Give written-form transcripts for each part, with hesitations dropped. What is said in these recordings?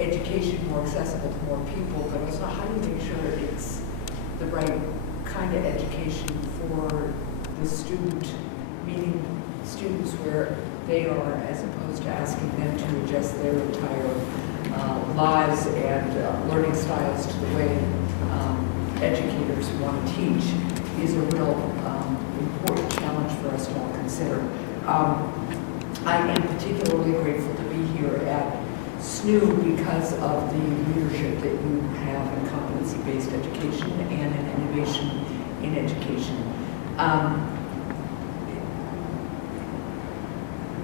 education more accessible to more people, but also how do you make sure it's the right kind of education for the student, meeting students where they are, as opposed to asking them to adjust their entire lives and learning styles to the way educators want to teach is a real important challenge for us to all consider. I am particularly grateful to be here at SNHU because of the leadership that you have in competency-based education and in innovation in education.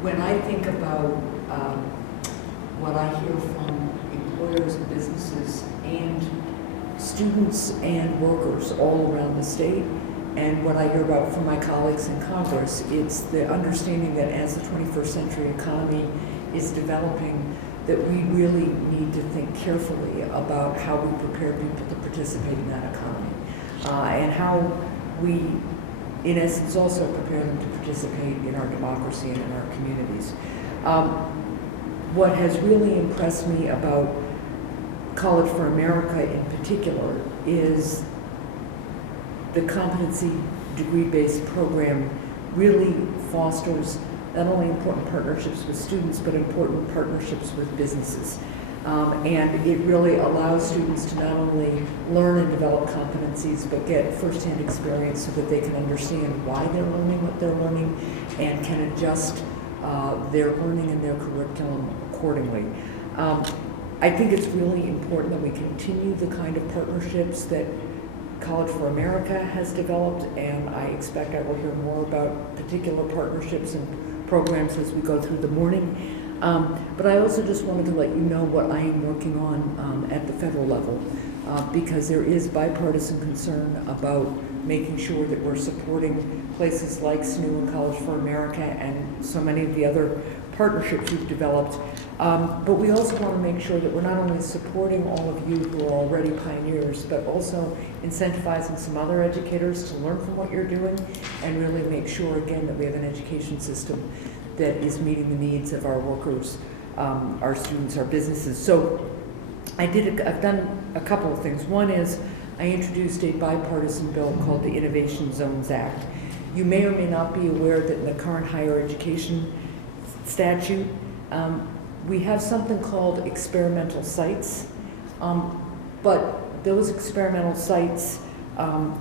When I think about what I hear from employers and businesses and students and workers all around the state, and what I hear about from my colleagues in Congress, it's the understanding that as the 21st century economy is developing, that we really need to think carefully about how we prepare people to participate in that economy, and how we, in essence, also prepare them to participate in our democracy and in our communities. What has really impressed me about College for America in particular is the competency degree-based program really fosters not only important partnerships with students, but important partnerships with businesses. And it really allows students to not only learn and develop competencies, but get firsthand experience so that they can understand why they're learning what they're learning and can adjust their learning and their curriculum accordingly. I think it's really important that we continue the kind of partnerships that College for America has developed, and I expect I will hear more about particular partnerships and programs as we go through the morning. But I also just wanted to let you know what I am working on at the federal level, because there is bipartisan concern about making sure that we're supporting places like SNHU and College for America and so many of the other partnerships we've developed. But we also want to make sure that we're not only supporting all of you who are already pioneers, but also incentivizing some other educators to learn from what you're doing and really make sure, again, that we have an education system that is meeting the needs of our workers, our students, our businesses. So I've done a couple of things. One is I introduced a bipartisan bill called the Innovation Zones Act. You may or may not be aware that in the current higher education statute, we have something called experimental sites, but those experimental sites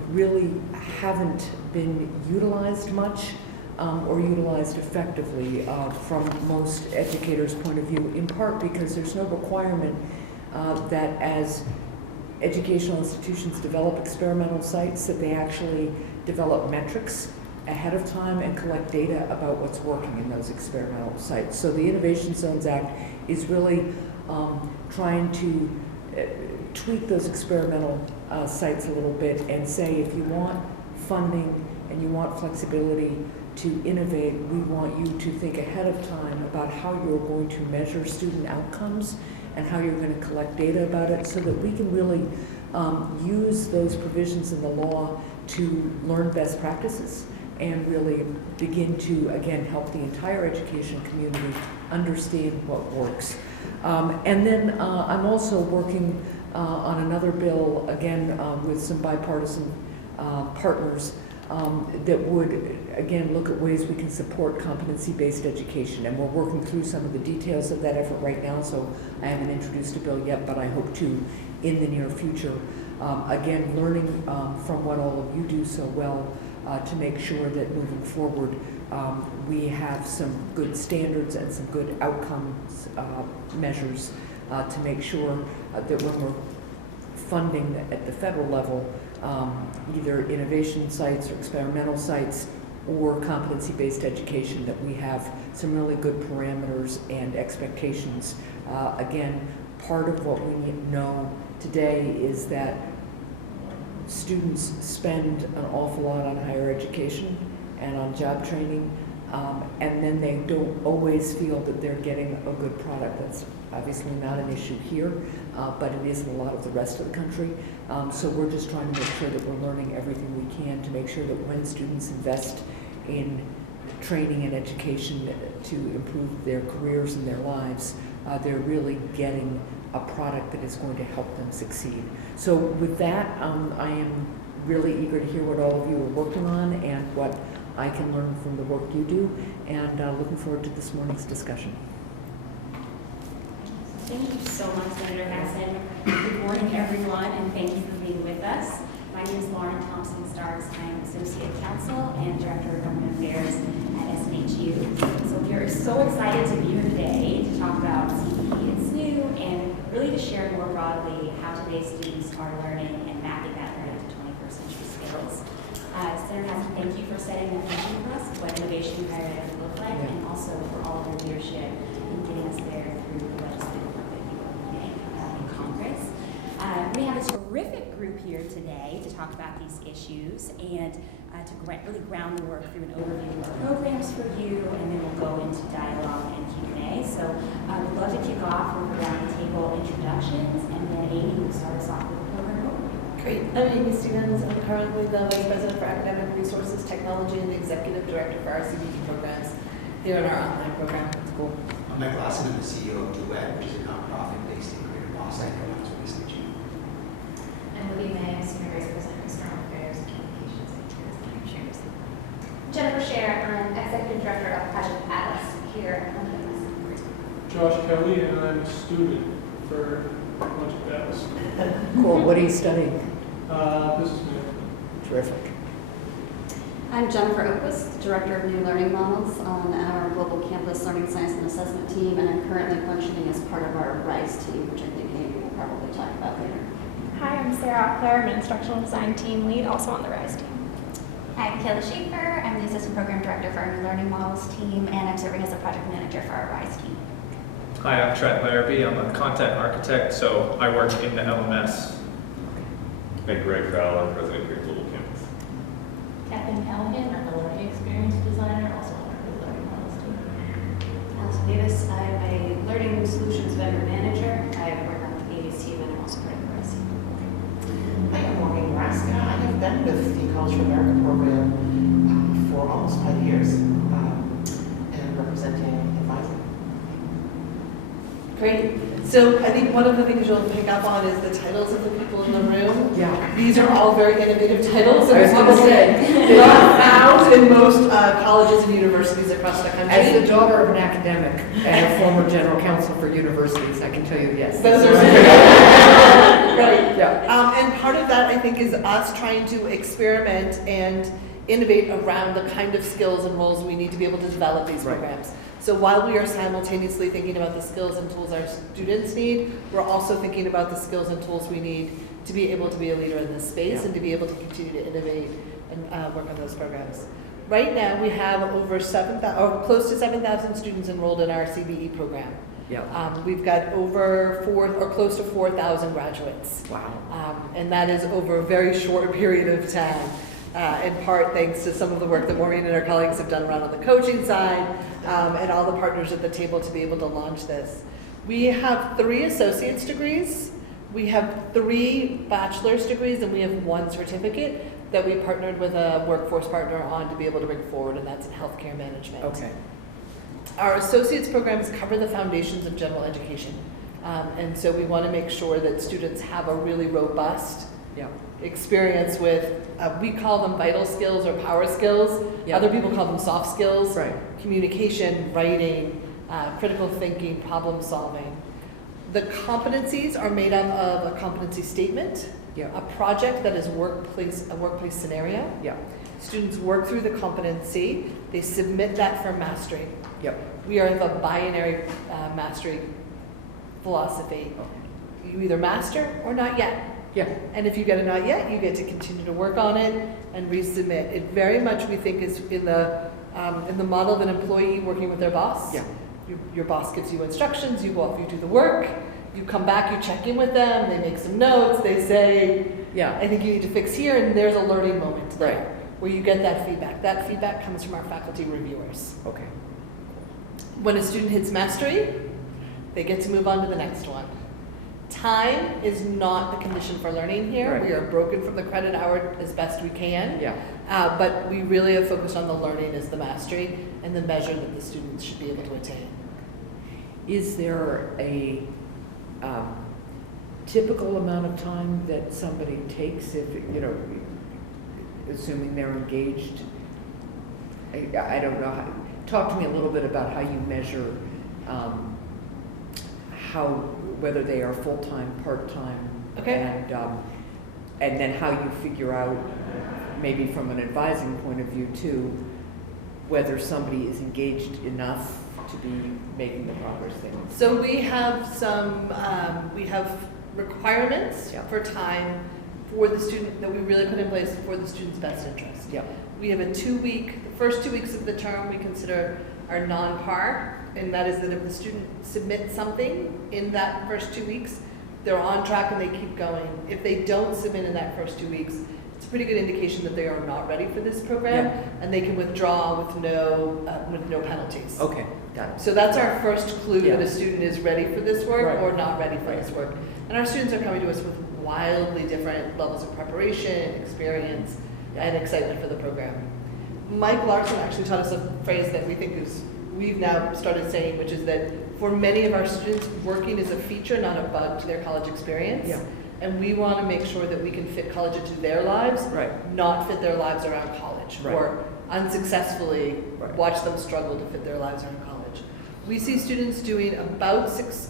really haven't been utilized much or utilized effectively from most educators' point of view, in part because there's no requirement that as educational institutions develop experimental sites that they actually develop metrics ahead of time and collect data about what's working in those experimental sites. So the Innovation Zones Act is really trying to tweak those experimental sites a little bit and say, if you want funding and you want flexibility to innovate, we want you to think ahead of time about how you're going to measure student outcomes and how you're going to collect data about it so that we can really use those provisions in the law to learn best practices and really begin to, again, help the entire education community understand what works. And then I'm also working on another bill, again, with some bipartisan partners that would, again, look at ways we can support competency-based education. And we're working through some of the details of that effort right now, so I haven't introduced a bill yet, but I hope to in the near future. Again, learning from what all of you do so well to make sure that moving forward we have some good standards and some good outcomes measures to make sure that when we're funding at the federal level, either innovation sites or experimental sites or competency-based education, that we have some really good parameters and expectations. Again, part of what we know today is that students spend an awful lot on higher education and on job training, and then they don't always feel that they're getting a good product. That's obviously not an issue here, but it is in a lot of the rest of the country. So we're just trying to make sure that we're learning everything we can to make sure that when students invest in training and education to improve their careers and their lives, they're really getting a product that is going to help them succeed. So with that, I am really eager to hear what all of you are working on and what I can learn from the work you do, and looking forward to this morning's discussion. Thank you so much, Senator Hassan. Good morning, everyone, and thank you for being with us. My name is Lauren Thompson-Starks. I am Associate Counsel and Director of Government Affairs at SNHU. So we are so excited to be here today to talk about CPE and SNHU, and really to share more broadly how today's students are learning and mapping that learning to 21st century skills. Senator Hassan, thank you for setting the vision for us, what innovation in higher ed look like, and also for all of your leadership in getting us there through the legislative work that you are leading in Congress. We have a terrific group here today to talk about these issues and to really ground the work through an overview of our programs for you, and then we'll go into dialogue and Q&A. So we'd love to kick off with round-the-table introductions, and then Amy will start us off with the program overview. Great. I'm Amy Stevens. I'm currently the Vice President for Academic Resources Technology and the Executive Director for our CBT programs here in our online program. It's cool. I'm Michael Hassan. I'm the CEO of Duet, which is a nonprofit based in Greater Boston. And Libby May, Senior Vice President, External Affairs, Communications, and Translators. Jennifer Scher, I'm Executive Director of Project Atlas here on campus. Josh Kelly, and I'm a student for Project Atlas. Cool. What are you studying? Business management. Terrific. I'm Jennifer Oquist, Director of New Learning Models on our Global Campus Learning Science and Assessment team, and I'm currently functioning as part of our RISE team, which I think Amy will probably talk about later. Hi, I'm Sarah Claire. I'm an instructional design team lead, also on the RISE team. Hi, I'm Kayla Schaefer. I'm the Assistant Program Director for our New Learning Models team, and I'm serving as a Project Manager for our RISE team. Hi, I'm Trent Larrabee. I'm a content architect, so I work in the LMS. And Greg Fowler, President of Global Campus. Kathleen Callahan, I'm a Learning Experience Designer, also on our New Learning Models team. Alice Davis, I'm a Learning Solutions Vendor Manager. I work on the Amy's team, and I'm also part of the RISE team. Hi, I'm Maureen Raska. I have been with the College for America program for almost 5 years and representing advising. Great. So I think one of the things you'll pick up on is the titles of the people in the room. Yeah. These are all very innovative titles. I was going to say. Not found in most colleges and universities across the country. As the daughter of an academic and a former general counsel for universities, I can tell you yes. Those are right. Yeah. And part of that, I think, is us trying to experiment and innovate around the kind of skills and roles we need to be able to develop these programs. So while we are simultaneously thinking about the skills and tools our students need, we're also thinking about the skills and tools we need to be able to be a leader in this space and to be able to continue to innovate and work on those programs. Right now, we have over close to 7,000 students enrolled in our CBE program. Yeah. We've got close to 4,000 graduates. Wow. And that is over a very short period of time. In part thanks to some of the work that Maureen and her colleagues have done around on the coaching side, and all the partners at the table to be able to launch this. We have 3 associate's degrees, we have 3 bachelor's degrees, and we have 1 certificate that we partnered with a workforce partner on to be able to bring forward, and that's in healthcare management. Okay. Our associate's programs cover the foundations of general education, and so we want to make sure that students have a really robust experience with, we call them vital skills or power skills. Other people call them soft skills. Right. Communication, writing, critical thinking, problem solving. The competencies are made up of a competency statement, a project that is a workplace scenario. Students work through the competency. They submit that for mastery. We have a binary mastery philosophy. You either master or not yet. And if you get a not yet, you get to continue to work on it and resubmit. It very much, we think, is in the model of an employee working with their boss. Your boss gives you instructions, you go off, you do the work, you come back, you check in with them, they make some notes, they say, I think you need to fix here, and there's a learning moment there where you get that feedback. That feedback comes from our faculty reviewers. Okay. When a student hits mastery, they get to move on to the next one. Time is not the condition for learning here. We are broken from the credit hour as best we can. But we really have focused on the learning as the mastery and the measure that the students should be able to attain. Is there a typical amount of time that somebody takes if, you know, assuming they're engaged? I don't know. Talk to me a little bit about how you measure whether they are full-time, part-time, Okay. and then how you figure out, maybe from an advising point of view too, whether somebody is engaged enough to be making the progress they need. So we have we have requirements Yeah. for time for the student that we really put in place for the student's best interest. Yeah. We have the first 2 weeks of the term we consider are non-par, and that is that if the student submits something in that first 2 weeks, they're on track and they keep going. If they don't submit in that first 2 weeks, it's a pretty good indication that they are not ready for this program, Yeah. and they can withdraw with no penalties. Okay, got it. So that's our first clue that Yeah. a student is ready for this work Right. or not ready for Right. this work. And our students are coming to us with wildly different levels of preparation, experience, and excitement for the program. Mike Larson actually taught us a phrase that we've now started saying, which is that for many of our students, working is a feature, not a bug to their college experience. Yeah. And we want to make sure that we can fit college into their lives, Right. not fit their lives around college, Right. or unsuccessfully Right. watch them struggle to fit their lives around college. We see students doing about 6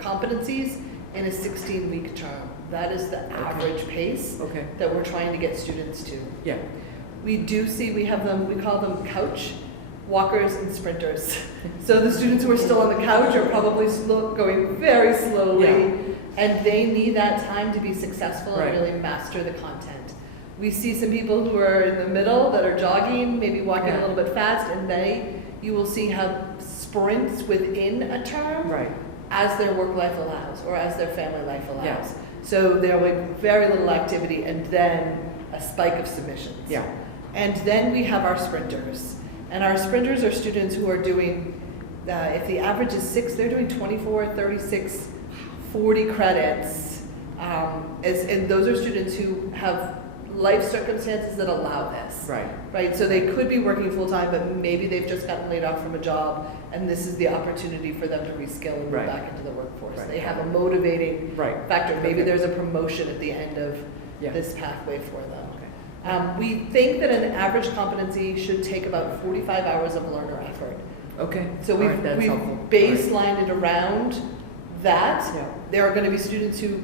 competencies in a 16-week term. That is the average pace Okay. that we're trying to get students to. Yeah. We do see, we call them couch walkers and sprinters. So the students who are still on the couch are probably going very slowly, Yeah. and they need that time to be successful Right. and really master the content. We see some people who are in the middle that are jogging, maybe walking Yeah. a little bit fast, and you will see have sprints within a term Right. as their work life allows, or as their family life allows. Yeah. So there will be very little activity and then a spike of submissions. Yeah. And then we have our sprinters. And our sprinters are students who are doing, if the average is 6, they're doing 24, 36, 40 credits. And those are students who have life circumstances that allow this. Right. Right, so they could be working full-time, but maybe they've just gotten laid off from a job, and this is the opportunity for them to reskill and move Right. back into the workforce. Right. They have a motivating Right. factor. Maybe Okay. there's a promotion at the end of Yeah. this pathway for them. Okay. We think that an average competency should take about 45 hours of learner effort. Okay. So All we've, right, that's helpful. baselined it around that. Yeah. There are going to be students who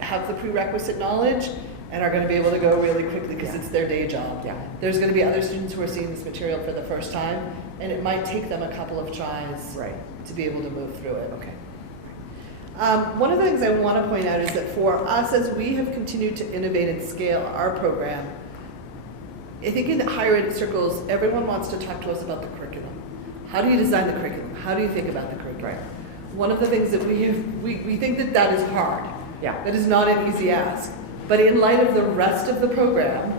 have the prerequisite knowledge and are going to be able to go really quickly because Yeah. it's their day job. Yeah. There's going to be other students who are seeing this material for the first time, and it might take them a couple of tries Right. to be able to move through it. Okay. One of the things I want to point out is that for us, as we have continued to innovate and scale our program, I think in higher ed circles, everyone wants to talk to us about the curriculum. How do you design the curriculum? How do you think about the curriculum? Right. One of the things that we think that is hard. Yeah. That is not an easy ask. But in light of the rest of the program,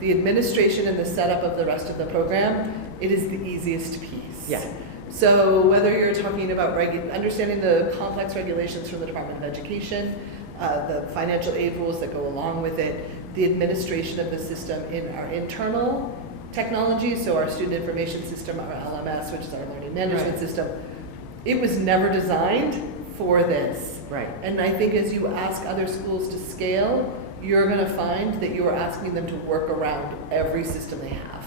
the administration and the setup of the rest of the program, it is the easiest piece. Yeah. So whether you're talking about understanding the complex regulations from the Department of Education, the financial aid rules that go along with it, the administration of the system in our internal technology, so our student information system, our LMS, which is our learning management Right. system, it was never designed for this. Right. And I think as you ask other schools to scale, you're going to find that you are asking them to work around every system they have.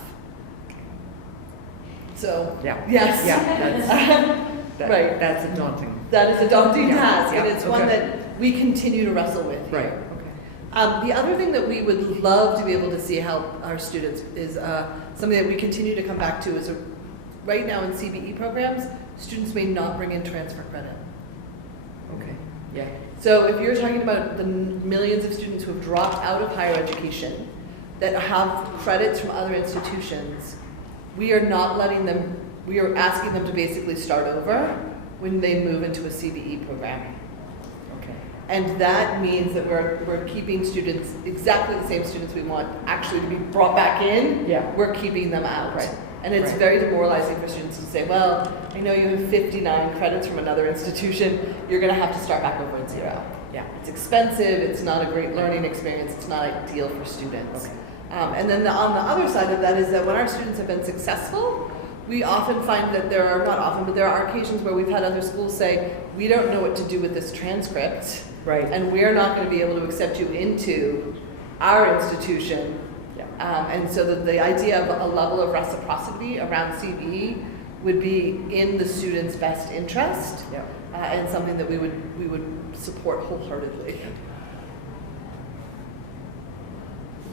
So, Yeah. yes. Yeah. Right. That's a daunting. That is a daunting Yeah, task, and yeah, it's one okay. that we continue to wrestle with here. Right. Okay. The other thing that we would love to be able to see help our students is something that we continue to come back to is right now in CBE programs, students may not bring in transfer credit. Okay. Yeah. So if you're talking about the millions of students who have dropped out of higher education that have credits from other institutions, we are not letting them, we are asking them to basically start over when they move into a CBE program. Okay. And that means that we're keeping students, exactly the same students we want actually to be brought back in, Yeah. we're keeping them out. Right. And it's Right. very demoralizing for students to say, well, I know you have 59 credits from another institution, you're gonna have to start back over at 0. Yeah. It's expensive, it's not a great learning experience, it's not ideal for students. Okay. And then on the other side of that is that when our students have been successful, we often find that there are occasions where we've had other schools say, we don't know what to do with this transcript. Right. And we're not going to be able to accept you into our institution. And so the idea of a level of reciprocity around CBE would be in the student's best interest, and something that we would support wholeheartedly.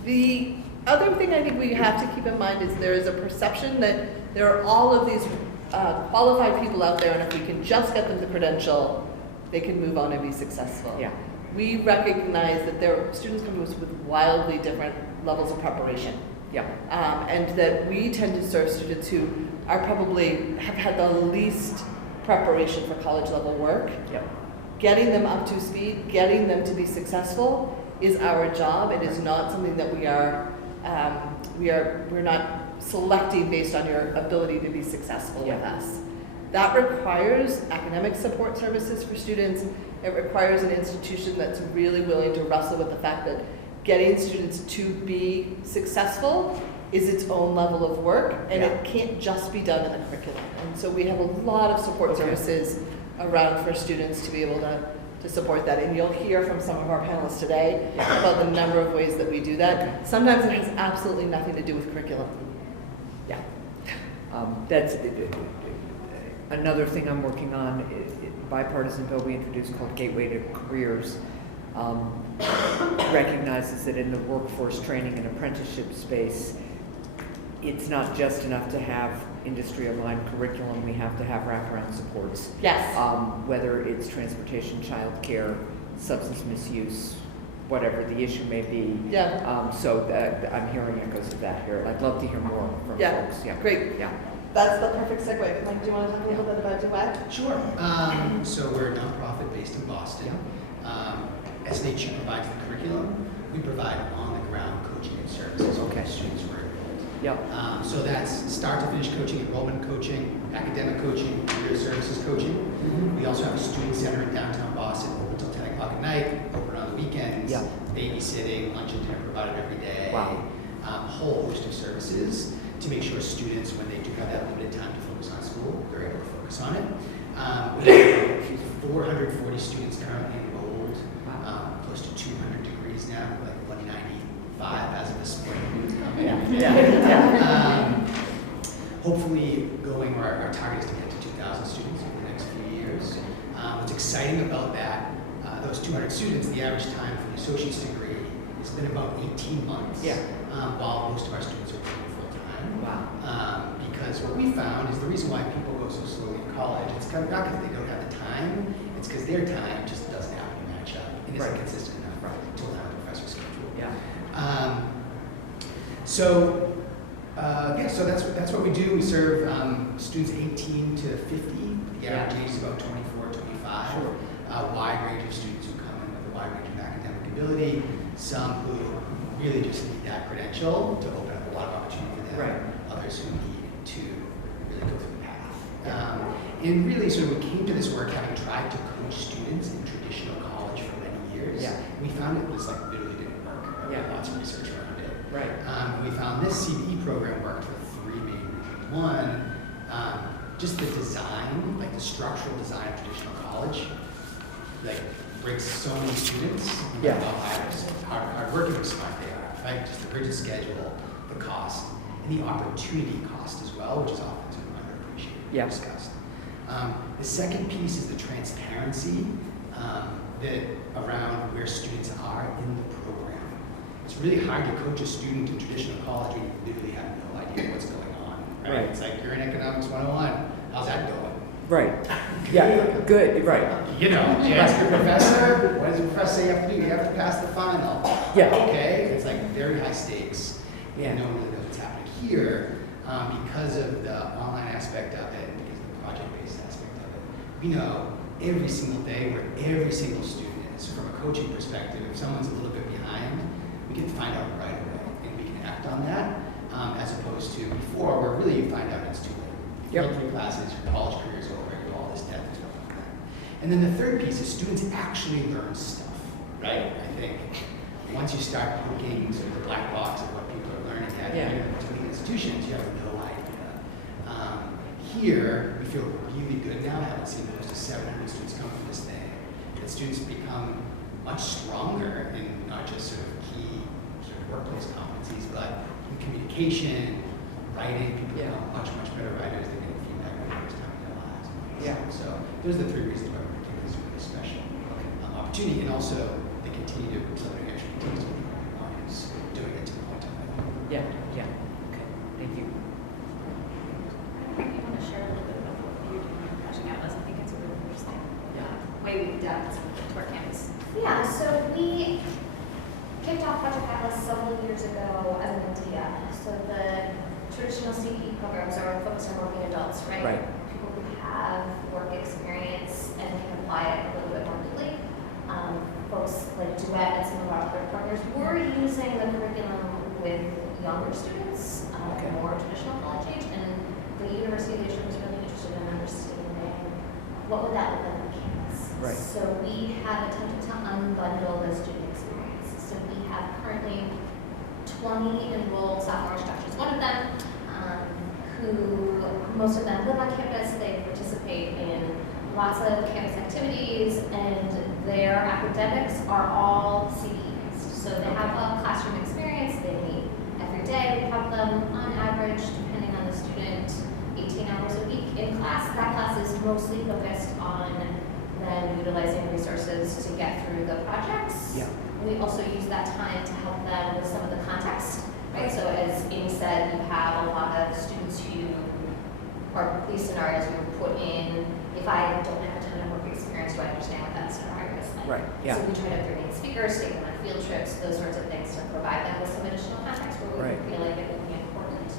The other thing I think we have to keep in mind is there is a perception that there are all of these qualified people out there, and if we can just get them the credential, they can move on and be successful. Yeah. We recognize that students come to us with wildly different levels of preparation. Yeah. And that we tend to serve students who are probably have had the least preparation for college level work. Yep. Getting them up to speed, getting them to be successful is our job. It is not something that we're not selecting based on your ability to be successful with us. That requires academic support services for students. It requires an institution that's really willing to wrestle with the fact that getting students to be successful is its own level of work, and it can't just be done in the curriculum. And so we have a lot of support services around for students to be able to support that. And you'll hear from some of our panelists today about the number of ways that we do that. Sometimes it has absolutely nothing to do with curriculum. Yeah. That's another thing I'm working on, bipartisan bill we introduced called Gateway to Careers. Recognizes that in the workforce training and apprenticeship space, it's not just enough to have industry-aligned curriculum, we have to have wraparound supports. Yes. Whether it's transportation, childcare, substance misuse, whatever the issue may be. Yeah. So I'm hearing echoes of that here. I'd love to hear more from folks. Yeah. Great. Yeah. That's the perfect segue. Mike, do you want to talk a little bit about Duet? Sure. So we're a nonprofit based in Boston. SNHU provides the curriculum. We provide on-the-ground coaching and services for students who are enrolled. Yep. So that's start-to-finish coaching, enrollment coaching, academic coaching, career services coaching. We also have a student center in downtown Boston, open until 10 o'clock at night, open on the weekends, babysitting, lunch and dinner provided every day. Wow. A whole host of services to make sure students, when they do have that limited time to focus on school, they're able to focus on it. We have 440 students currently enrolled, close to 200 degrees now, like 195 as of this morning. Hopefully our target is to get to 2,000 students over the next few years. What's exciting about that, those 200 students, the average time for the associate's degree has been about 18 months, while most of our students are working full-time. Wow. Because what we found is the reason why people go so slowly in college, it's not because they don't have the time, it's because their time just doesn't happen to match up. It isn't consistent enough to allow the professor's schedule. So that's what we do. We serve students 18 to 50. The average age is about 24, 25. Sure. A wide range of students who come in with a wide range of academic ability. Some who really just need that credential to open up a lot of opportunity for them. Others who need to really go through the path. And really, sort of we came to this work having tried to coach students in traditional college for many years. We found it was literally didn't work. Lots of research around it. We found this CBE program worked for three main reasons. One, just the design, like the structural design of traditional college, breaks so many students. How hard-working and smart they are, right? Just the rigid schedule, the cost, and the opportunity cost as well, which is often sort of underappreciated and discussed. The second piece is the transparency around where students are in the program. It's really hard to coach a student in traditional college when you literally have no idea what's going on. Right? It's like you're in economics 101. How's that going? Good. Right. You ask your professor, what does the professor say you have to do? You have to pass the final. Okay? It's like very high stakes. And no one really knows what's happening here because of the online aspect of it, because of the project-based aspect of it. We know every single day where every single student is. From a coaching perspective, if someone's a little bit behind, we can find out right away and we can act on that, as opposed to before where really you find out it's too late. You failed 3 classes, your college career is over, you do all this death and stuff like that. And then the third piece is students actually learn stuff, right? I think once you start poking sort of the black box of what people are learning at between institutions, you have no idea. here, we feel really good now, having seen close to 700 students come from this thing, that students become much stronger in not just sort of key sort of workplace competencies, but in communication, writing. People become much, much better writers. They're getting feedback for the first time in their lives. So those are the 3 reasons why we're taking this really special opportunity, and also they continue to accelerate expertise with the who's doing it to the point of it. Yeah. Okay, thank you. If you want to share a little bit about what you're doing at Project Atlas, I think it's a really interesting way we've adapted to our campus. Yeah, so we kicked off Project Atlas several years ago as an idea. So the traditional CPE programs are focused on working adults, right? Right. People who have work experience and can apply it a little bit more quickly. Folks like Duet and some of our other partners were using the curriculum with younger students, more traditional college age, and the University of Michigan was really interested in understanding what would that look like on campus. Right. So we have attempted to unbundle the student experience. So we have currently 20 enrolled sophomores, Josh is one of them, who most of them live on campus. They participate in lots of campus activities, and their academics are all CPE based. So they have a classroom experience. They meet every day. We have them on average, depending on the student, 18 hours a week in class. That class is mostly focused on then utilizing resources to get through the projects. Yeah. We also use that time to help them with some of the context, right? So as Amy said, you have a lot of students who, or these scenarios we would put in, if I don't have a ton of work experience, do I understand what that scenario is like? Right, yeah. So we try to bring in speakers, take them on field trips, those sorts of things to provide them with some additional context where we feel like it would be important.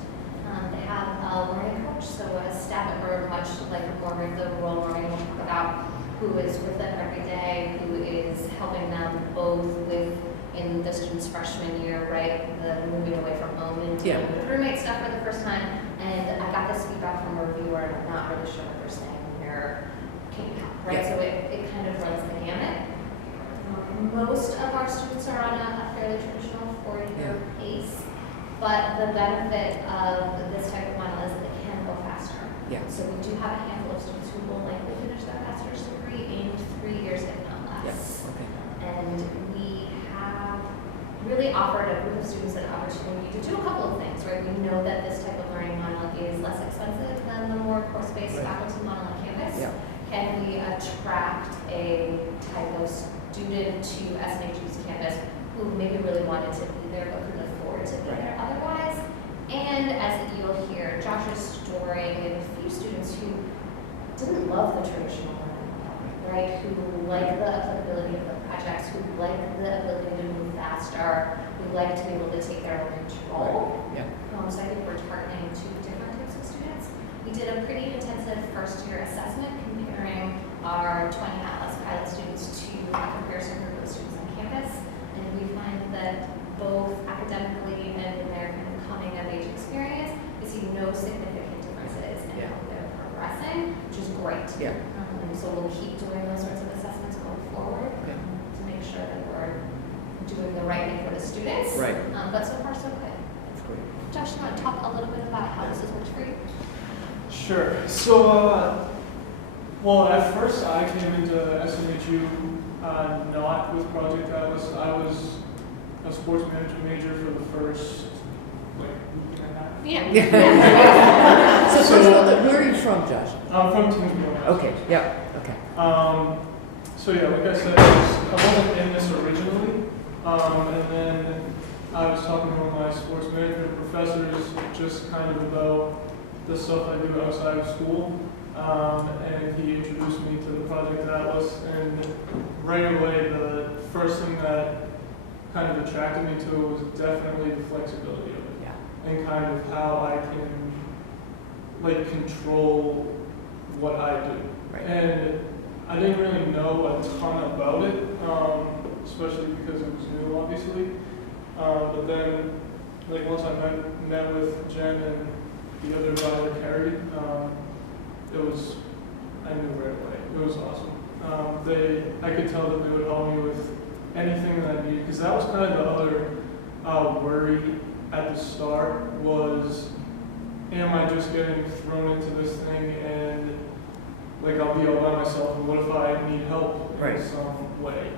They have a learning coach, so a staff member, much like the rural learning we'll talk about, who is with them every day, who is helping them both with, in the student's freshman year, right, the moving away from home and dealing with roommate stuff for the first time. And I got this feedback from a reviewer, and I'm not really sure what they're saying here, can you help, right? So it kind of runs the gamut. Most of our students are on a fairly traditional 4-year pace, but the benefit of this type of model is that they can go faster. So we do have a handful of students who will likely finish their master's degree in 3 years, if not less. And we have really offered a group of students an opportunity to do a couple of things, right? We know that this type of learning model is less expensive than the more course-based faculty model on campus. Can we attract a type of student to SNHU's campus who maybe really wanted to be there but couldn't afford to be there otherwise? And as you'll hear Josh's story, we have a few students who didn't love the traditional learning model, right? Who like the applicability of the projects, who like the ability to move faster, who like to be able to take their own control. So I think we're targeting 2 different types of students. We did a pretty intensive first-year assessment comparing our 20 Atlas pilot students to a comparison group of students on campus, and we find that both academically and in their kind of coming-of-age experience, we see no significant differences in how they're progressing, which is great. And so we'll keep doing those sorts of assessments going forward to make sure that we're doing the right thing for the students. But so far, so good. That's great. Josh, you want to talk a little bit about how this has worked for you? Sure. So, well, at first I came into SNHU not with Project Atlas. I was a sports management major for the first, week and a half. So first of all, where are you from, Josh? I'm from Tingsboro. Okay, So yeah, like I said, I wasn't in this originally, and then I was talking to one of my sports management professors just kind of about the stuff I do outside of school, and he introduced me to the Project Atlas, and right away the first thing that kind of attracted me to it was definitely the flexibility of it, and kind of how I can like control what I do. And I didn't really know a ton about it, especially because it was new, obviously. But then, like once I met with Jen and the other advisor, Carrie, I knew right away. It was awesome. I could tell that they would help me with anything that I needed, because that was kind of the other worry at the start was am I just getting thrown into this thing and like I'll be all by myself, and what if I need help Right. in some way?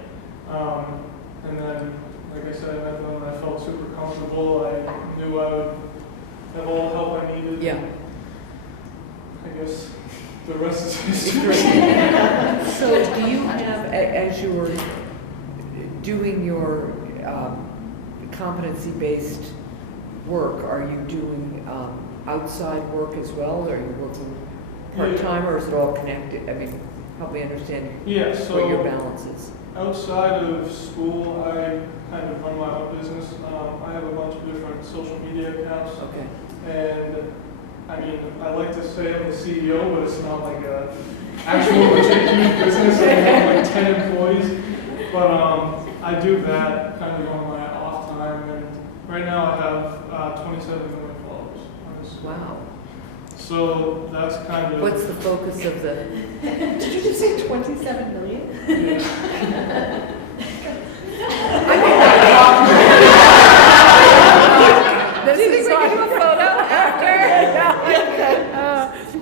And then, like I said, I met them and I felt super comfortable. I knew I would have all the help I needed. Yeah. I guess the rest is history. So do you have, as you're doing your competency-based work, are you doing outside work as well? Are you working part-time, or is it all connected? I mean, help me understand Yeah, what your so balance is. outside of school, I kind of run my own business. I have a bunch of different social media accounts. Okay. And I mean, I like to say I'm the CEO, but it's not like a actual legitimate business. I have like 10 employees. But I do that kind of on my off time. And right now I have 27 million followers on this. Wow. So that's kind of. What's the focus of the? Did you just say 27 million? Yeah. Do you think we can do a photo after?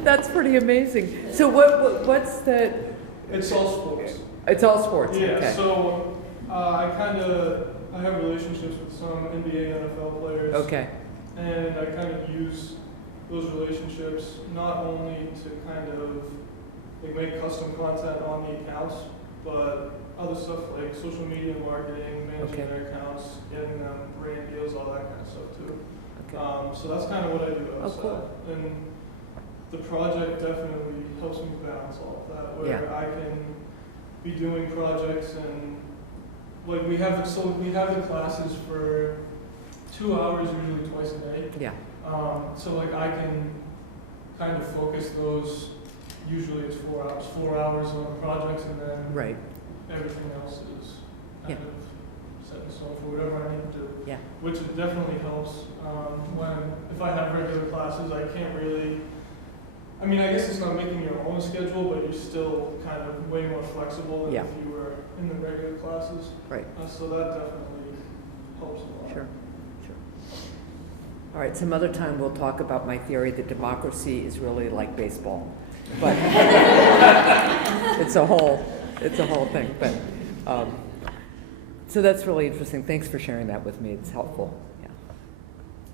That's pretty amazing. So what's the? It's all sports. It's all sports. Yeah, Okay. so I have relationships with some NBA, NFL players. Okay. And I kind of use those relationships not only to kind of like make custom content on the accounts, but other stuff like social media marketing, managing Okay. their accounts, getting them brand deals, all that kind of stuff too. Okay. So that's kind of what I do outside. Oh, cool. And the project definitely helps me balance all of that, where Yeah. I can be doing projects and like we have the classes for 2 hours usually twice a day. Yeah. So like I can kind of focus those, usually it's 4 hours on projects, and then Right. everything else is kind Yeah. of set in stone for whatever I need to do. Yeah. Which it definitely helps if I have regular classes, I can't really, I mean, I guess it's not making your own schedule, but you're still kind of way more flexible than Yeah. if you were in the regular classes. Right. So that definitely helps a lot. Sure. Sure. All right. Some other time we'll talk about my theory that democracy is really like baseball, but it's a whole thing. But so that's really interesting. Thanks for sharing that with me. It's helpful. Yeah.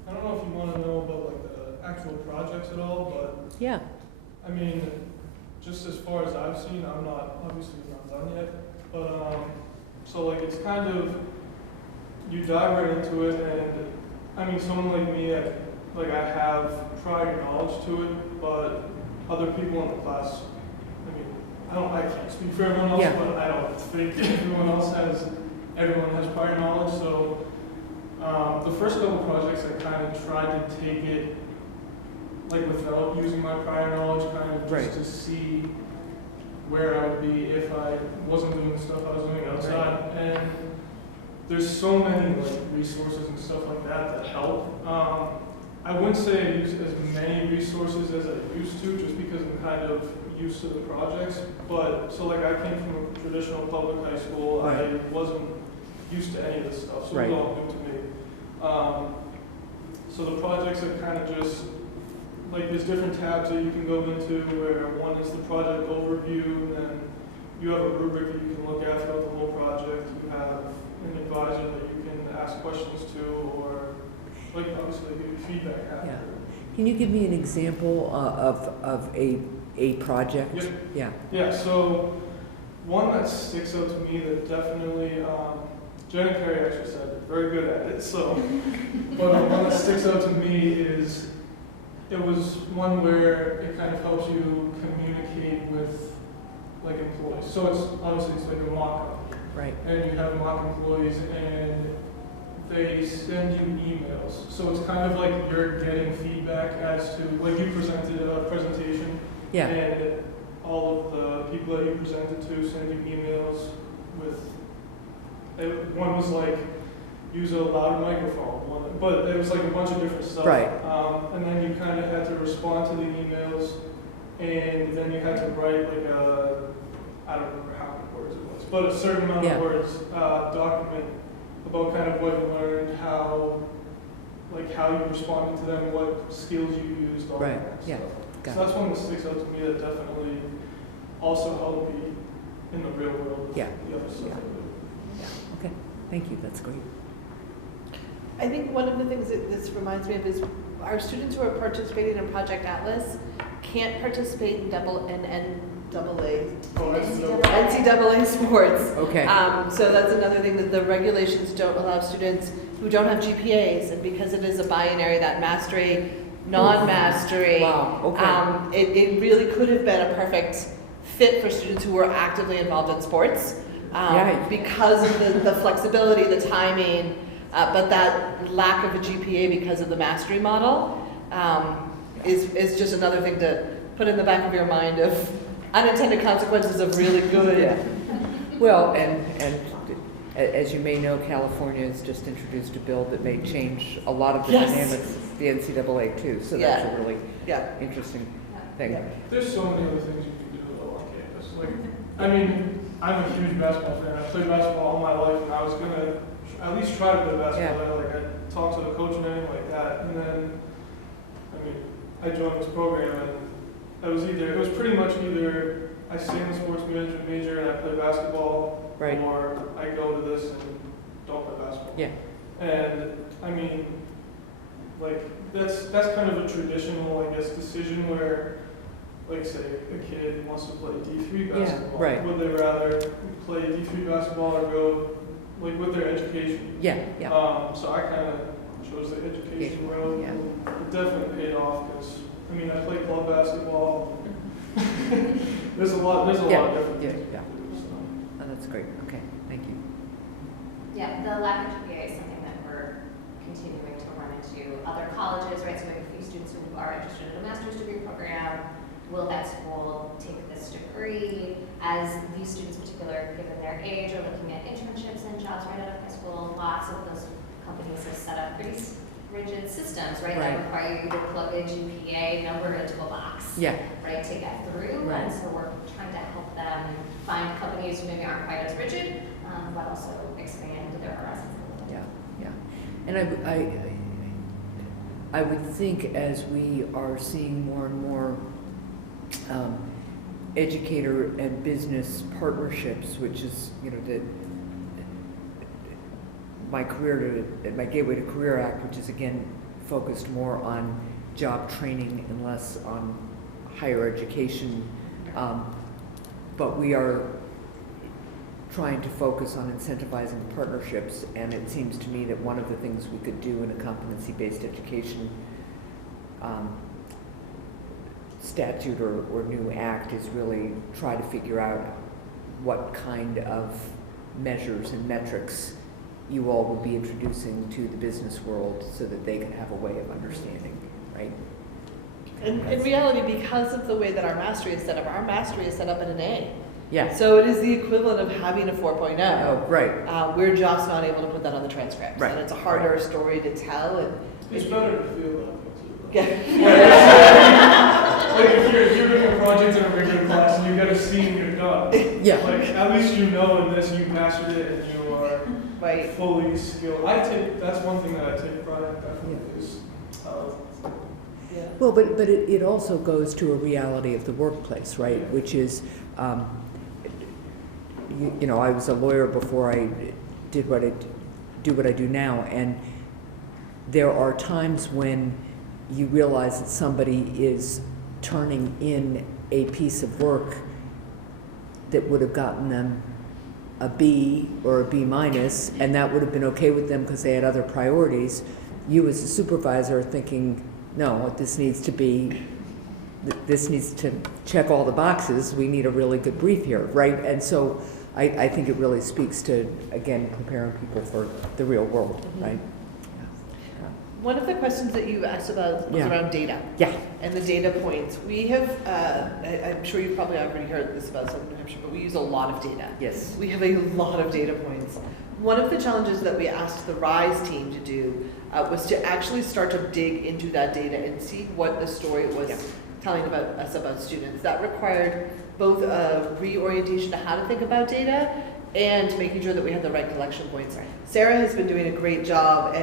I don't know if you want to know about like the actual projects at all, but Yeah. I mean, just as far as I've seen, I'm obviously not done yet, but so like it's kind of, you dive right into it, and I mean, someone like me, I have prior knowledge to it, but other people in the class, I mean, I can't speak for everyone else, Yeah. but I don't think everyone has prior knowledge, so the first couple projects I kind of tried to take it like without using my prior knowledge, kind of just Right. to see where I would be if I wasn't doing the stuff I was doing outside. And there's so many like resources and stuff like that help. I wouldn't say I use as many resources as I used to, just because I'm kind of used to the projects. But so like I came from a traditional public high school, Right. I wasn't used to any of this stuff, so Right. it was all new to me. So the projects are kind of just like there's different tabs that you can go into, where one is the project overview, and you have a rubric that you can look at throughout the whole project. You have an advisor that you can ask questions to, or like obviously give you feedback after. Yeah. Can you give me an example of a project? Yep. Yeah. Yeah, so one that sticks out to me that definitely, Jen and Carrie actually said they're very good at it, so, but one that sticks out to me is, it was one where it kind of helps you communicate with like employees. So it's like a mock-up. Right. And you have mock employees and they send you emails. So it's kind of like you're getting feedback as to, like you presented a presentation. Yeah. And all of the people that you presented to send you emails with, one was like, use a louder microphone, but it was like a bunch of different stuff. Right. And then you kind of had to respond to the emails, and then you had to write like I don't remember how many words it was, but a certain amount Yeah. of words, document about kind of what you learned, how like how you responded to them, what skills you used, all Right, that yeah, stuff. got So that's one that sticks out to me that definitely also helped me in the real world with Yeah, the other stuff yeah. I do. Yeah, okay, thank you, that's great. I think one of the things that this reminds me of is our students who are participating in Project Atlas can't participate in NCAA sports. Okay. So that's another thing, that the regulations don't allow students who don't have GPAs, and because it is a binary, that mastery, non-mastery, Wow, okay. it really could have been a perfect fit for students who were actively involved in sports. Right. Because of the flexibility, the timing, but that lack of a GPA because of the mastery model is just another thing to put in the back of your mind of unintended consequences of really good. Yeah. Well, and as you may know, California has just introduced a bill that may change a lot of the Yes. dynamics of the NCAA too, so that's a really interesting thing. Yeah. There's so many other things you can do though on campus. Like, I mean, I'm a huge basketball fan. I played basketball all my life, and I was gonna at least try to play basketball. Like, I talked to the coach and anything like that, and then, I mean, I joined this program, and it was pretty much either I stay in the sports management major and I play basketball, Right. or I go to this and don't play basketball. Yeah. And I mean, like that's kind of a traditional, I guess, decision where, like, say a kid wants to play D3 basketball. right. Would they rather play D3 basketball or go like with their education? Yeah, yeah. So I kind of chose the education road. Yeah. It definitely paid off because I mean I played club basketball. there's a lot of different things to do. So. Oh, that's great. Okay, thank you. Yeah, the lack of GPA is something that we're continuing to run into. Other colleges, right, so we have a few students who are interested in a master's degree program. Will that school take this degree? As these students in particular, given their age, are looking at internships and jobs right out of high school. Lots of those companies have set up pretty rigid systems, right, that require you to plug a GPA number into a box, right, to get through. Right. And so we're trying to help them find companies who maybe aren't quite as rigid, but also expand their horizons a little bit. Yeah. And I would think as we are seeing more and more educator and business partnerships, which is, you know, my Gateway to Career Act, which is again focused more on job training and less on higher education, but we are trying to focus on incentivizing partnerships, and it seems to me that one of the things we could do in a competency-based education statute or new act is really try to figure out what kind of measures and metrics you all would be introducing to the business world so that they can have a way of understanding, right? And in reality, because of the way that our mastery is set up at an A. Yeah. So it is the equivalent of having a 4.0. Oh, right. We're just not able to put that on the transcript. Right. And it's a harder story to tell. And It's better to feel that way too. yeah. Like if you're doing a project in a regular class and you get a C and you're done. Yeah. Like at least you know in this you mastered it and you are Right. fully skilled. That's one thing that I take pride in definitely is Yeah. Well, but it also goes to a reality of the workplace, right? Which is, you know, I was a lawyer before I did what I do now, and there are times when you realize that somebody is turning in a piece of work that would have gotten them a B or a B minus, and that would have been okay with them because they had other priorities. You as a supervisor are thinking, no, this needs to check all the boxes. We need a really good brief here, right? And so I think it really speaks to, again, preparing people for the real world, right? One of the questions that you asked about was around data. Yeah. And the data points. We have, I'm sure you've probably already heard this about Southern New Hampshire, but we use a lot of data. Yes. We have a lot of data points. One of the challenges that we asked the RISE team to do was to actually start to dig into that data and see what the story was telling about students. That required both a reorientation to how to think about data and making sure that we have the right collection points. Sarah has been doing a great job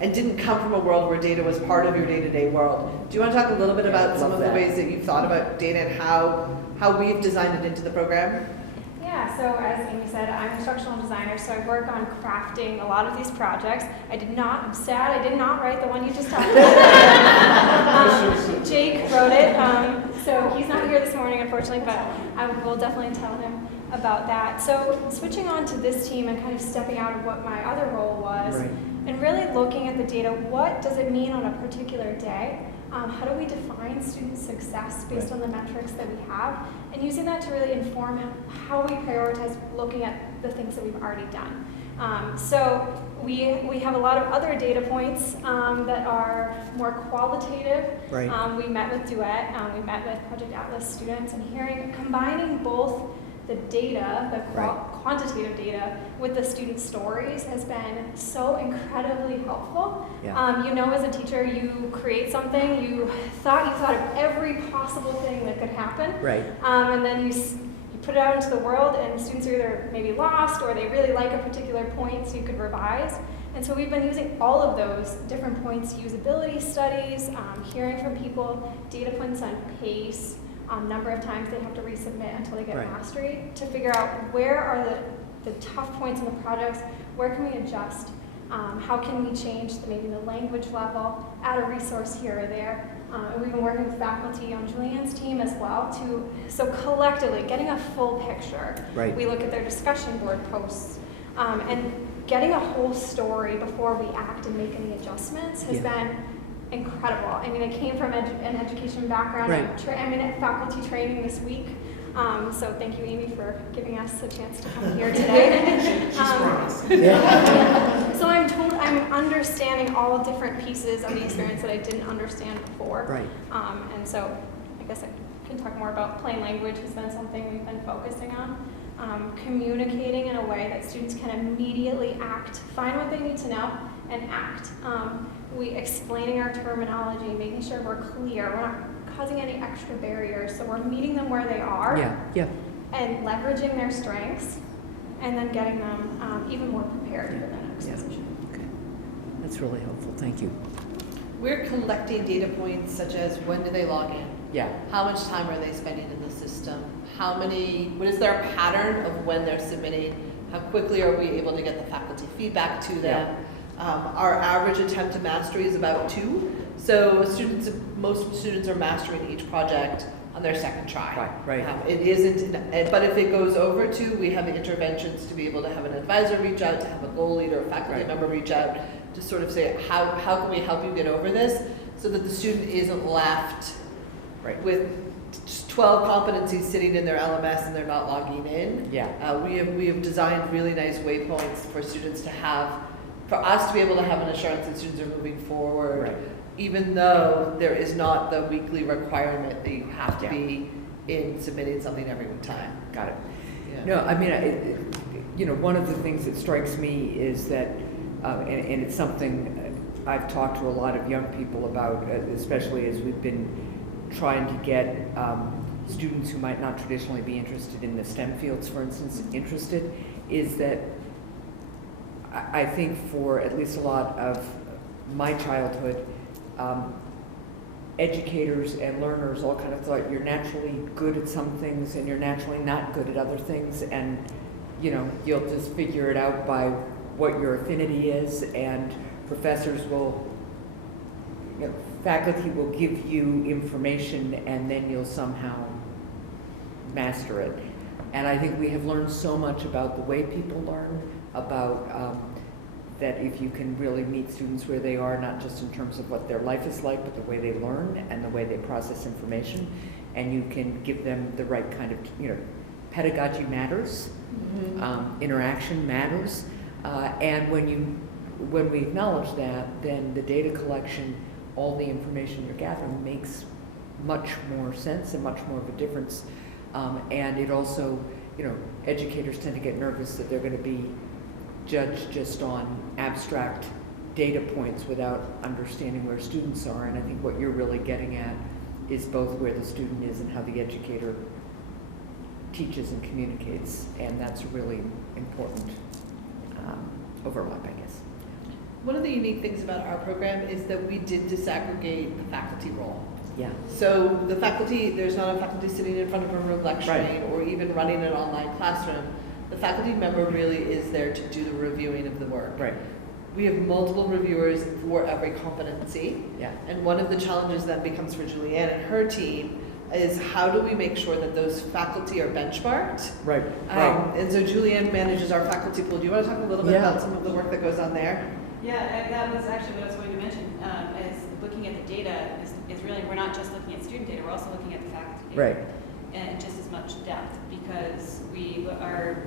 and didn't come from a world where data was part of your day-to-day world. Do you want to talk a little bit about some of the ways that you've thought about data and how we've designed it into the program? Yeah, so as Amy said, I'm an instructional designer, so I work on crafting a lot of these projects. I'm sad I did not write the one you just talked about. Jake wrote it, so he's not here this morning, unfortunately, but I will definitely tell him about that. So switching on to this team and kind of stepping out of what my other role was, and really looking at the data, what does it mean on a particular day? How do we define student success based on the metrics that we have? And using that to really inform how we prioritize looking at the things that we've already done. So we have a lot of other data points that are more qualitative. We met with Duet, we met with Project Atlas students, and combining both the data, the quantitative data, with the student stories has been so incredibly helpful. You know, as a teacher, you create something, you thought of every possible thing that could happen, and then you put it out into the world, and students are either maybe lost or they really like a particular point, so you could revise. And so we've been using all of those different points, usability studies, hearing from people, data points on pace, number of times they have to resubmit until they get mastery, to figure out where are the tough points in the projects, where can we adjust, how can we change maybe the language level, add a resource here or there. And we've been working with faculty on Julianne's team as well, so collectively getting a full picture. We look at their discussion board posts, and getting a whole story before we act and make any adjustments has been incredible. I mean, I came from an education background. I'm in faculty training this week, so thank you, Amy, for giving us a chance to come here today. So I'm understanding all different pieces of the experience that I didn't understand before. And so I guess I can talk more about plain language has been something we've been focusing on. Communicating in a way that students can immediately act, find what they need to know, and act. We explaining our terminology, making sure we're clear, we're not causing any extra barriers, so we're meeting them where they are, and leveraging their strengths, and then getting them even more prepared for the next position. Okay. That's really helpful, thank you. We're collecting data points such as when do they log in? How much time are they spending in the system? What is their pattern of when they're submitting? How quickly are we able to get the faculty feedback to them? Our average attempt to mastery is about 2. So most students are mastering each project on their second try. It isn't, but if it goes over 2, we have the interventions to be able to have an advisor reach out, to have a goal leader, a faculty member reach out, to sort of say, how can we help you get over this, so that the student isn't left with 12 competencies sitting in their LMS and they're not logging in. We have designed really nice waypoints for students to have, for us to be able to have an assurance that students are moving forward, even though there is not the weekly requirement that you have to be in submitting something every time. Got it. No, I mean, you know, one of the things that strikes me is that, and it's something I've talked to a lot of young people about, especially as we've been trying to get students who might not traditionally be interested in the STEM fields, for instance, interested, is that I think for at least a lot of my childhood, educators and learners all kind of thought you're naturally good at some things and you're naturally not good at other things, and you know, you'll just figure it out by what your affinity is, and professors will, you know, faculty will give you information and then you'll somehow master it. And I think we have learned so much about the way people learn, about that if you can really meet students where they are, not just in terms of what their life is like, but the way they learn and the way they process information, and you can give them the right kind of, you know, pedagogy matters, interaction matters, and when we acknowledge that, then the data collection, all the information you're gathering makes much more sense and much more of a difference. And it also, you know, educators tend to get nervous that they're going to be judged just on abstract data points without understanding where students are. And I think what you're really getting at is both where the student is and how the educator teaches and communicates, and that's really important overlap, I guess. One of the unique things about our program is that we did disaggregate the faculty role. Yeah. So the faculty, there's not a faculty sitting in front of a room lecturing Right. or even running an online classroom. The faculty member really is there to do the reviewing of the work. Right. We have multiple reviewers for every competency. Yeah. And one of the challenges that becomes for Julianne and her team is how do we make sure that those faculty are benchmarked? Right. And so Julianne manages our faculty pool. Do you want to talk a little bit Yeah. about some of the work that goes on there? Yeah, that was actually what I was going to mention, is looking at the data is really, we're not just looking at student data, we're also looking at the faculty data. Right. And just as much depth, because we are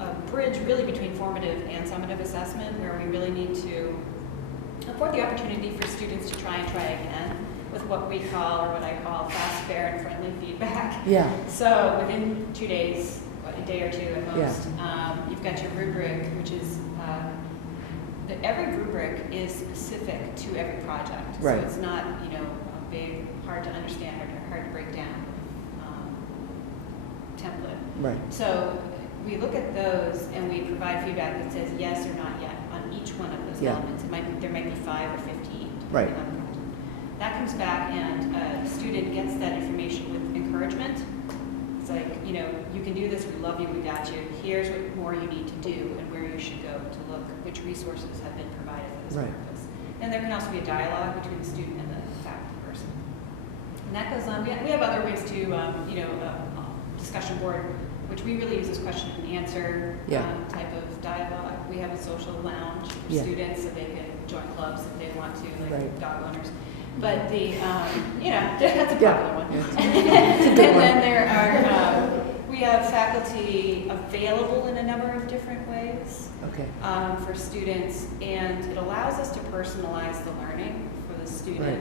a bridge really between formative and summative assessment, where we really need to afford the opportunity for students to try again with what we call, or what I call, fast, fair, and friendly feedback. Yeah. So within 2 days, a day or two at most, Yeah. you've got your rubric, which is that every rubric is specific to every project. Right. So it's not, a big, hard to understand or hard to break down template. Right. So we look at those and we provide feedback that says yes or not yet on each one of those Yeah. elements. There might be 5 or 15. Right. depending on the project. That comes back and a student gets that information with encouragement. It's like, you can do this, we love you, we got you. Here's what more you need to do and where you should go to look, which resources have been provided for this Right. purpose. And there can also be a dialogue between the student and the faculty person. And that goes on. We have other ways to, discussion board, which we really use as question and answer Yeah. type of dialogue. We have a social lounge for Yeah. students so they can join clubs if they want to, like Right. dog owners. But the, that's a Yeah. popular one. It's a And good one. then there are, we have faculty available in a number of different ways Okay. for students, and it allows us to personalize the learning for the student.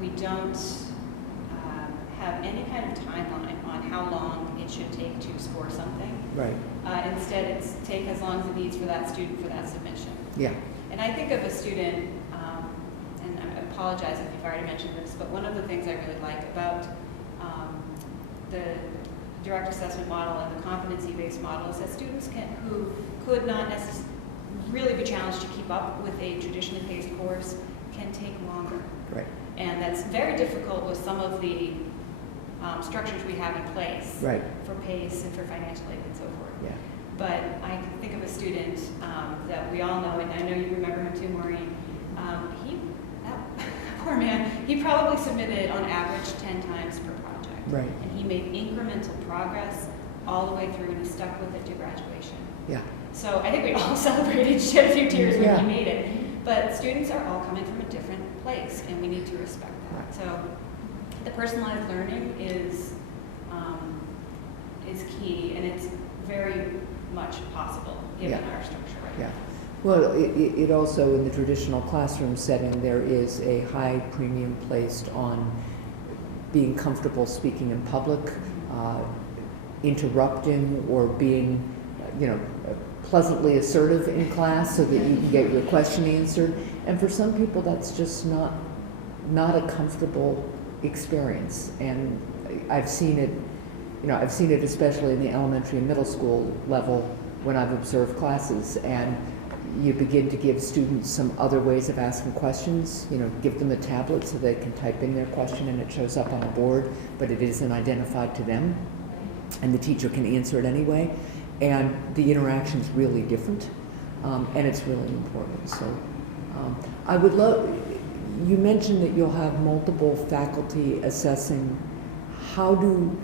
We don't have any kind of timeline on how long it should take to score something. Right. Instead, it's take as long as it needs for that student for that submission. Yeah. And I think of a student, and I apologize if you've already mentioned this, but one of the things I really like about the direct assessment model and the competency-based model is that students who could not necessarily really be challenged to keep up with a traditionally paced course can take longer. Right. And that's very difficult with some of the structures we have in place Right. for PACE and for financial aid and so forth. Yeah. But I can think of a student that we all know, and I know you remember him too, Maureen. That poor man, he probably submitted on average 10 times per project. Right. And he made incremental progress all the way through, and he stuck with it to graduation. Yeah. So I think we all celebrated, shed a few tears when Yeah. he made it. But students are all coming from a different place, and we need to respect that. Right. So the personalized learning is key, and it's very much possible given Yeah. our structure right Yeah. now. Well, it also, in the traditional classroom setting, there is a high premium placed on being comfortable speaking in public, interrupting or being, pleasantly assertive in class so that you can get your question answered. And for some people, that's just not a comfortable experience. And I've seen it, especially in the elementary and middle school level when I've observed classes, and you begin to give students some other ways of asking questions. Give them a tablet so they can type in their question and it shows up on the board, but it isn't identified to them, and the teacher can answer it anyway. And the interaction's really different, and it's really important. So I would love, you mentioned that you'll have multiple faculty assessing. How do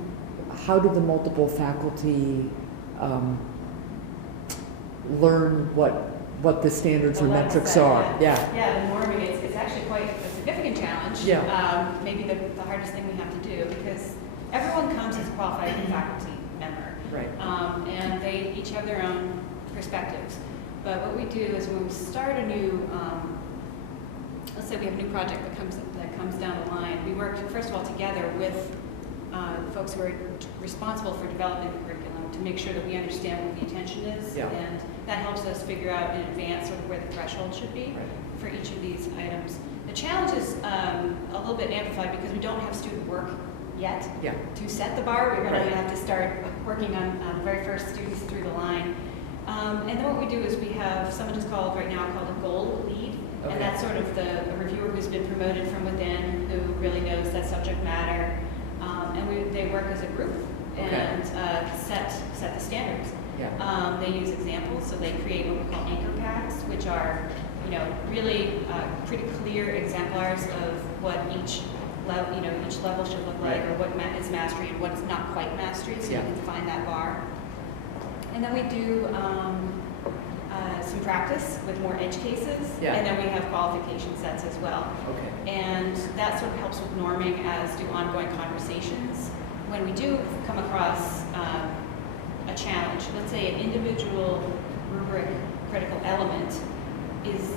the multiple faculty learn what the standards or Well, that's metrics that, are? Yeah. Yeah, the norming, it's actually quite a significant challenge. Yeah. Maybe the hardest thing we have to do, because everyone comes as a qualified faculty member. Right. And they each have their own perspectives. But what we do is when we start a new, let's say we have a new project that comes down the line, we work first of all together with folks who are responsible for developing the curriculum to make sure that we understand what the intention is. Yeah. And that helps us figure out in advance sort of where the threshold should be for each of these items. The challenge is a little bit amplified because we don't have student work yet. Yeah. To set the bar, we're going Right. to have to start working on the very first students through the line. And then what we do is we have someone just called right now called a goal lead. Okay. And that's sort of the reviewer who's been promoted from within, who really knows that subject matter. They work as a group and set the standards. Yeah. They use examples, so they create what we call anchor packs, which are, really pretty clear exemplars of what each level should look like, Right. or what is mastery and what's not quite mastery, so Yeah. you can find that bar. And then we do some practice with more edge cases, Yeah. and then we have qualification sets as well. Okay. And that sort of helps with norming, as do ongoing conversations. When we do come across a challenge, let's say an individual rubric critical element is,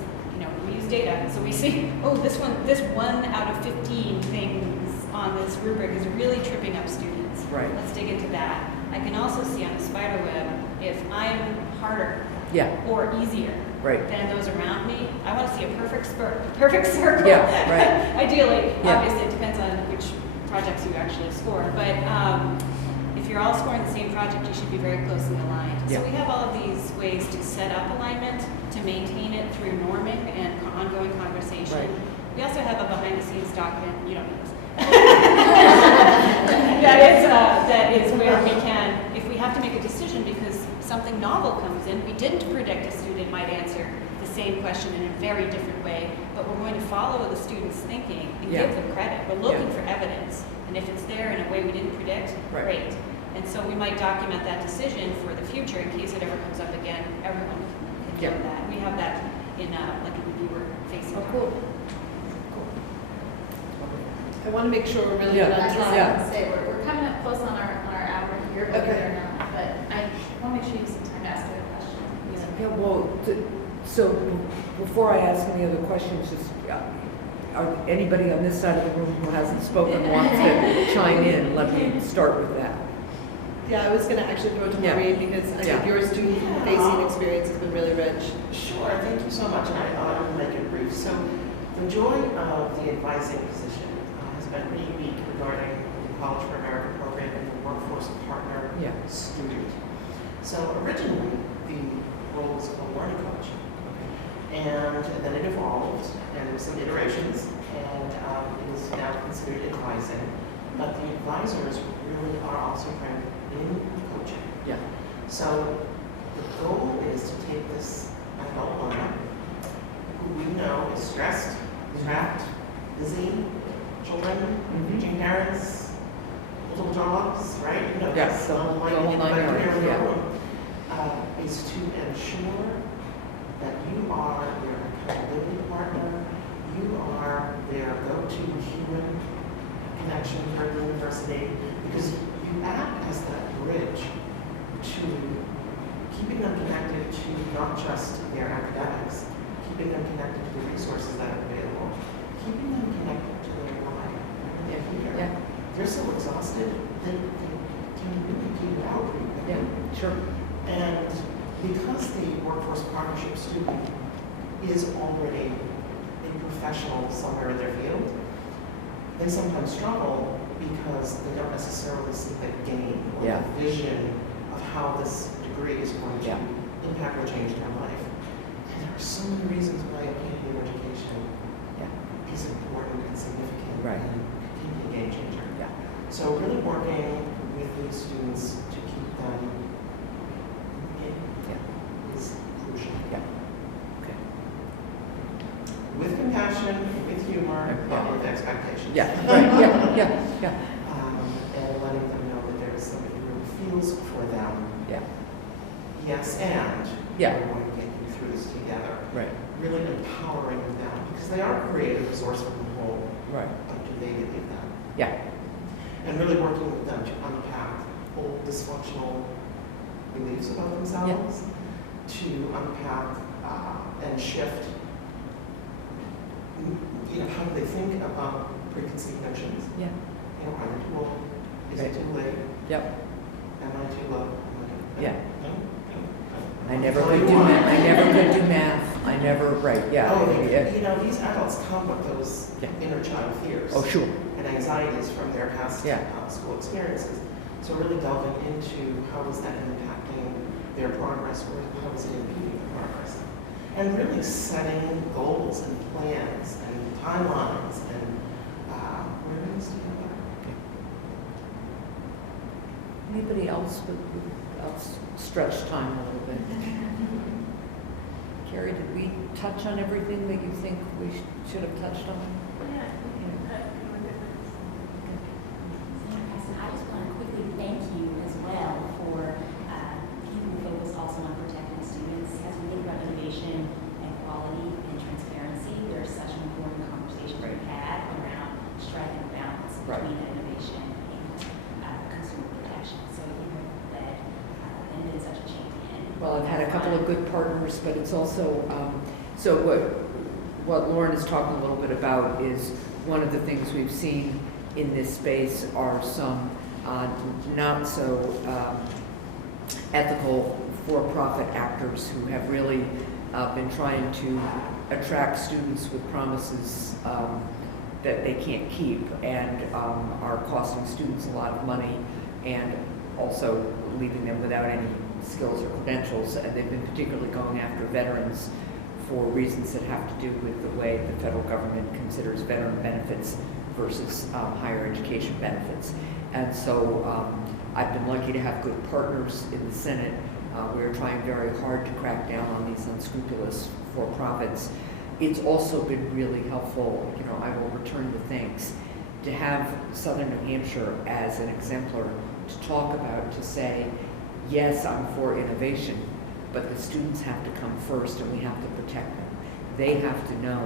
we use data, so we see, oh, this one out of 15 things on this rubric is really tripping up students. Right. Let's dig into that. I can also see on the spider web, if I'm harder Yeah. or easier Right. than those around me, I want to see a perfect circle. Yeah, right. Ideally, Yeah. obviously it depends on which projects you actually score, but if you're all scoring the same project, you should be very closely aligned. Yeah. So we have all of these ways to set up alignment, to maintain it through norming and ongoing conversation. Right. We also have a behind-the-scenes document. You don't know this. that is where we can, if we have to make a decision because something novel comes in, we didn't predict a student might answer the same question in a very different way, but we're going to follow the student's thinking and Yeah. give them credit. We're looking Yeah. for evidence, and if it's there in a way we didn't predict, Right. great. And so we might document that decision for the future in case it ever comes up again. Everyone can Yeah. know that. We have that in like a reviewer facing. Oh, cool. I want to make sure we're really Yeah. good on I was time. Yeah. gonna say, we're coming up close on our hour here, believe Okay. it or not, but I want to make sure you have some time to ask other questions. Yeah, well, so before I ask any other questions, just, are anybody on this side of the room who hasn't spoken wants to chime in? Let me start with that. Yeah, I was going to actually throw it to Yeah. Maureen because I think Yeah. your student-facing experience has been really rich. Sure, thank you so much, and I will make it brief. So the joy of the advising position has been really unique regarding the College for America program and the workforce partner Yeah. student. So originally, the role was called learning coach, and then it evolved, and there were some iterations, and it is now considered advising. But the advisors really are also trained in coaching. Yeah. So the goal is to take this adult learner, who we know is stressed, trapped, busy, children, Mhm. aging parents, little jobs, right? Yeah, That's the whole unlike nine anybody yards, here in the yeah. room, is to ensure that you are their accountability partner, you are their go-to human connection for the university, because you act as that bridge to keeping them connected to not just their academics, keeping them connected to the resources that are available, keeping them connected to their why. Yeah. Here. Yeah. They're so exhausted, they can really get it out pretty quickly. Yeah. Sure. And because the workforce partnership student is already a professional somewhere in their field, they sometimes struggle because they don't necessarily see the gain or Yeah. the vision of how this degree is going to Yeah. impact or change their life. And there are so many reasons why a continuing education Yeah. is important and significant Right. and can be a game changer. Yeah. So really working with these students to keep them engaged Yeah. is crucial. Yeah. Okay. With compassion, with humor, Yeah. but with expectations. Yeah. Right. Yeah. Yeah. Yeah. And letting them know that there is somebody who really feels for them. Yeah. Yes, and Yeah. we're going to get you through this together. Right. Really empowering them because they are creative, resourceful, and whole. Right. But do they believe that? Yeah. And really working with them to unpack old dysfunctional beliefs about themselves, to unpack and shift, how do they think about preconceived notions? Yeah. Am I too old? Is it too late? Yep. Am I too low? Am I too- Yeah. No? I never could do math. I never could do math. I never. Right. Yeah. Oh, Yeah. these adults come with those Yeah. inner child fears. Oh, sure. And and anxieties from their past school experiences. So really delving into how is that impacting their progress, or how is it impeding their progress. And really setting goals and plans and timelines and where do we stand there? Anybody else would stretch time a little bit? Carrie, did we touch on everything that you think we should have touched on? I just want to quickly thank you as well for keeping the focus also on protecting students. As we think about innovation and quality and transparency, there's such an important conversation we've had around striking a balance between innovation and consumer protection. So you have led and been such a champion. Well, I've had a couple of good partners, but it's also, so what Lauren is talking a little bit about is one of the things we've seen in this space are some not so ethical for-profit actors who have really been trying to attract students with promises that they can't keep and are costing students a lot of money and also leaving them without any skills or credentials. And they've been particularly going after veterans for reasons that have to do with the way the federal government considers veteran benefits versus higher education benefits. And so I've been lucky to have good partners in the Senate. We're trying very hard to crack down on these unscrupulous for-profits. It's also been really helpful, you know, I will return the thanks, to have Southern New Hampshire as an exemplar to talk about, to say, yes, I'm for innovation, but the students have to come first and we have to protect them. They have to know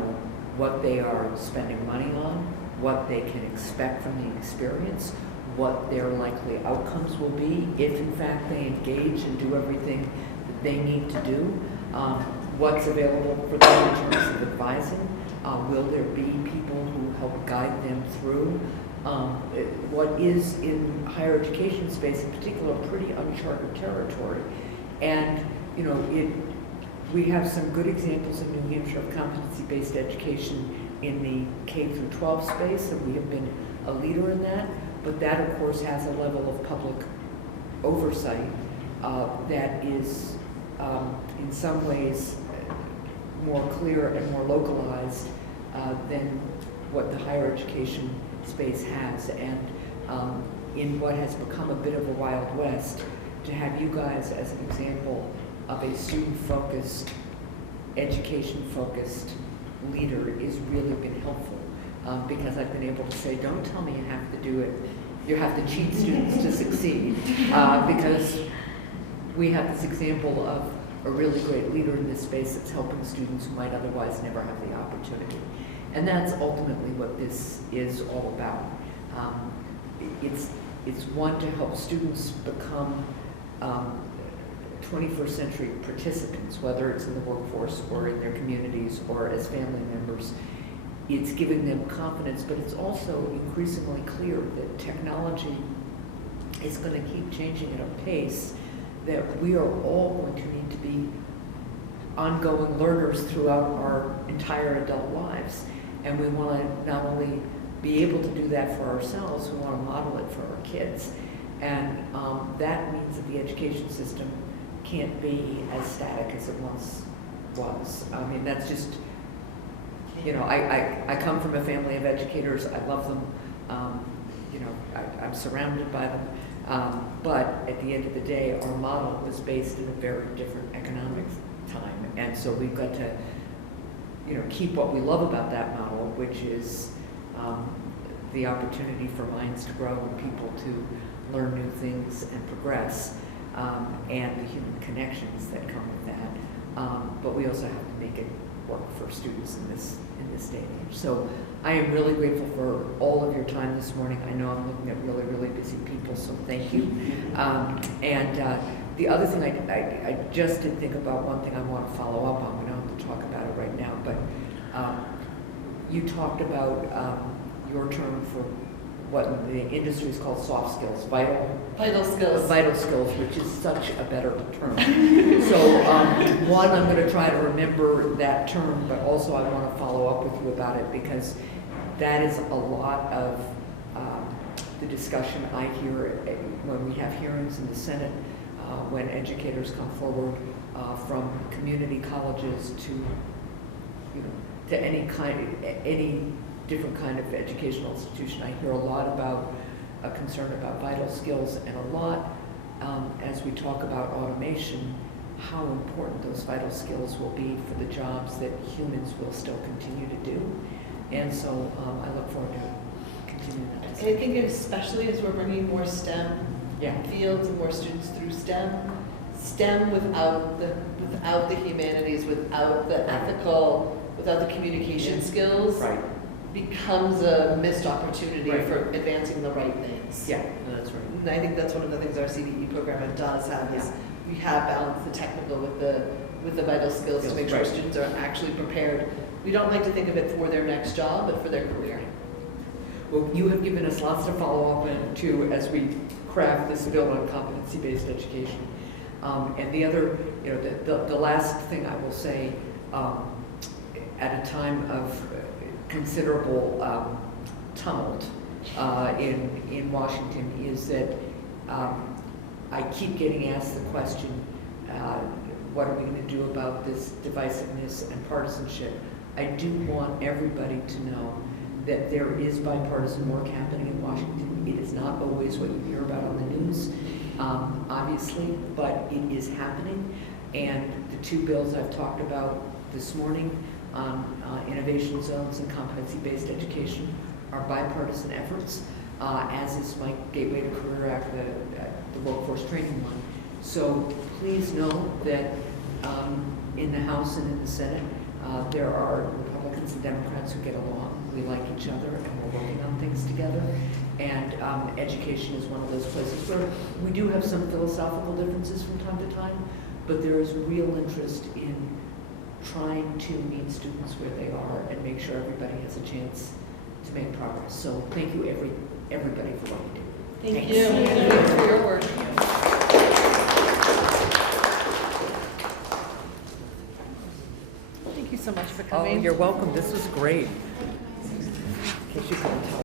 what they are spending money on, what they can expect from the experience, what their likely outcomes will be if in fact they engage and do everything that they need to do, what's available for them in terms of advising, will there be people who help guide them through what is in higher education space in particular pretty uncharted territory. And you know, we have some good examples in New Hampshire of competency-based education in the K through 12 space, and we have been a leader in that. But that, of course, has a level of public oversight that is, in some ways, more clear and more localized than what the higher education space has. And in what has become a bit of a Wild West, to have you guys as an example of a student-focused, education-focused leader is really been helpful. Because I've been able to say, don't tell me you have to do it. You have to cheat students to succeed. Because we have this example of a really great leader in this space that's helping students who might otherwise never have the opportunity. And that's ultimately what this is all about. It's one to help students become 21st century participants, whether it's in the workforce or in their communities or as family members. It's giving them confidence, but it's also increasingly clear that technology is going to keep changing at a pace that we are all going to need to be ongoing learners throughout our entire adult lives. And we want to not only be able to do that for ourselves, we want to model it for our kids. And that means that the education system can't be as static as it once was. I mean, that's just, you know, I come from a family of educators. I love them. You know, I'm surrounded by them. But at the end of the day, our model was based in a very different economic time. And so we've got to, you know, keep what we love about that model, which is the opportunity for minds to grow and people to learn new things and progress, and the human connections that come with that. But we also have to make it work for students in this day and age. So I am really grateful for all of your time this morning. I know I'm looking at really, really busy people, so thank you. And the other thing I just did think about, one thing I want to follow up on. We don't have to talk about it right now, but you talked about your term for what the industry is called soft skills, vital skills, which is such a better term. So one, I'm going to try to remember that term, but also I want to follow up with you about it, because that is a lot of the discussion I hear when we have hearings in the Senate, when educators come forward from community colleges to, to any different kind of educational institution. I hear a lot about a concern about vital skills, and a lot as we talk about automation, how important those vital skills will be for the jobs that humans will still continue to do. And so I look forward to continuing that discussion. And I think especially as we're bringing more STEM fields and more students through STEM without the humanities, without the ethical, without the communication skills, becomes a missed opportunity for advancing the right things. Yeah, that's right. And I think that's one of the things our CDE program does have is we have balanced the technical with the vital skills to make sure students are actually prepared. We don't like to think of it for their next job, but for their career. Well, you have given us lots to follow up to as we craft this bill on competency-based education. And the other, the last thing I will say, at a time of considerable tumult in Washington, is that I keep getting asked the question, what are we going to do about this divisiveness and partisanship? I do want everybody to know that there is bipartisan work happening in Washington. It is not always what you hear about on the news, obviously, but it is happening. And the two bills I've talked about this morning on innovation zones and competency-based education are bipartisan efforts, as is my Gateway to Career Act, the workforce training one. So please know that in the House and in the Senate, there are Republicans and Democrats who get along. We like each other, and we're working on things together. And education is one of those places where we do have some philosophical differences from time to time, but there is real interest in trying to meet students where they are and make sure everybody has a chance to make progress. So thank you, everybody, for what you do. Thank you. Thank you for your work. Thank you so much for coming. Oh, you're welcome. This was great. In case you couldn't tell.